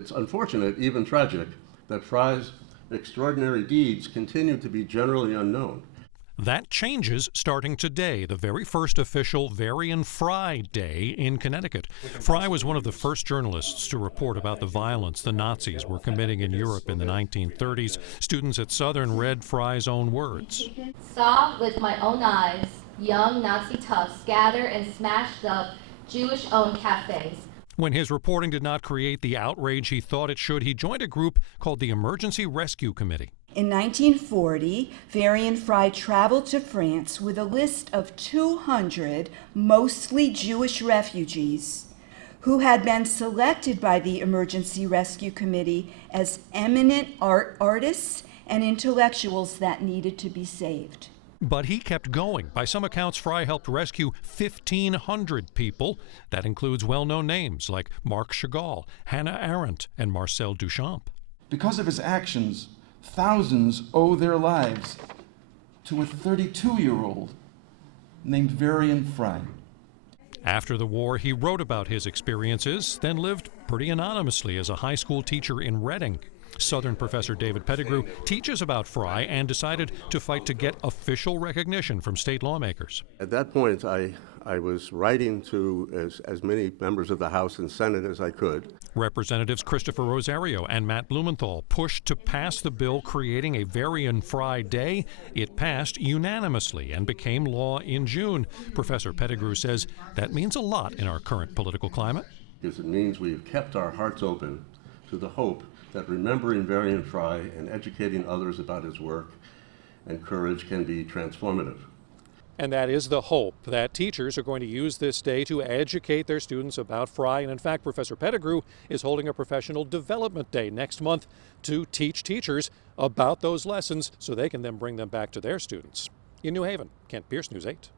It's unfortunate, even tragic, that Fry's extraordinary deeds continue to be generally unknown. That changes starting today, the very first official Varian Fry Day in Connecticut. Fry was one of the first journalists to report about the violence the Nazis were committing in Europe in the 1930s. Students at Southern read Fry's own words. Saw with my own eyes young Nazi toughs gather and smashed up Jewish-owned cafes. When his reporting did not create the outrage he thought it should, he joined a group called the Emergency Rescue Committee. In 1940, Varian Fry traveled to France with a list of 200 mostly Jewish refugees who had been selected by the Emergency Rescue Committee as eminent artists and intellectuals that needed to be saved. But he kept going. By some accounts, Fry helped rescue 1,500 people. That includes well-known names like Marc Chagall, Hannah Arendt, and Marcel Duchamp. Because of his actions, thousands owe their lives to a 32-year-old named Varian Fry. After the war, he wrote about his experiences, then lived pretty anonymously as a high school teacher in Reading. Southern professor David Pettigrew teaches about Fry and decided to fight to get official recognition from state lawmakers. At that point, I was writing to as many members of the House and Senate as I could. Representatives Christopher Rosario and Matt Blumenthal pushed to pass the bill creating a Varian Fry Day. It passed unanimously and became law in June. Professor Pettigrew says that means a lot in our current political climate. Because it means we've kept our hearts open to the hope that remembering Varian Fry and educating others about his work and courage can be transformative. And that is the hope, that teachers are going to use this day to educate their students about Fry. And in fact, Professor Pettigrew is holding a professional development day next month to teach teachers about those lessons so they can then bring them back to their students. In New Haven, Kent Pierce, News 8.